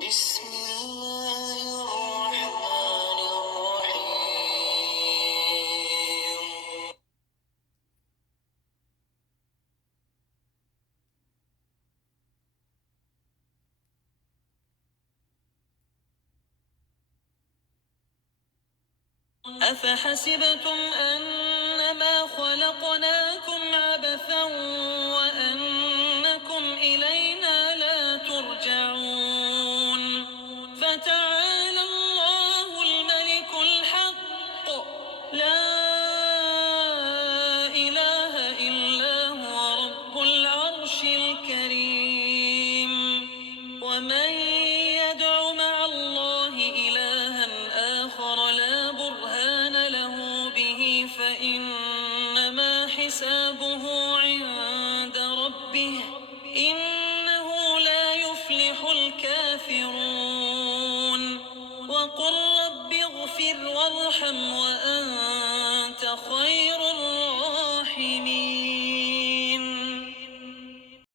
بسم الله الرحمن الرحيم. أفحسبتم أنما خلقناكم عبثا وأنكم إلينا لا ترجعون فتعالى الله الملك الحق لا إله إلا هو رب العرش الكريم ومن يدع مع الله إلها آخر لا برهان له به فإنما حسابه عند ربه إنه لا يفلح الكافرون وقل رب اغفر وارحم وأنت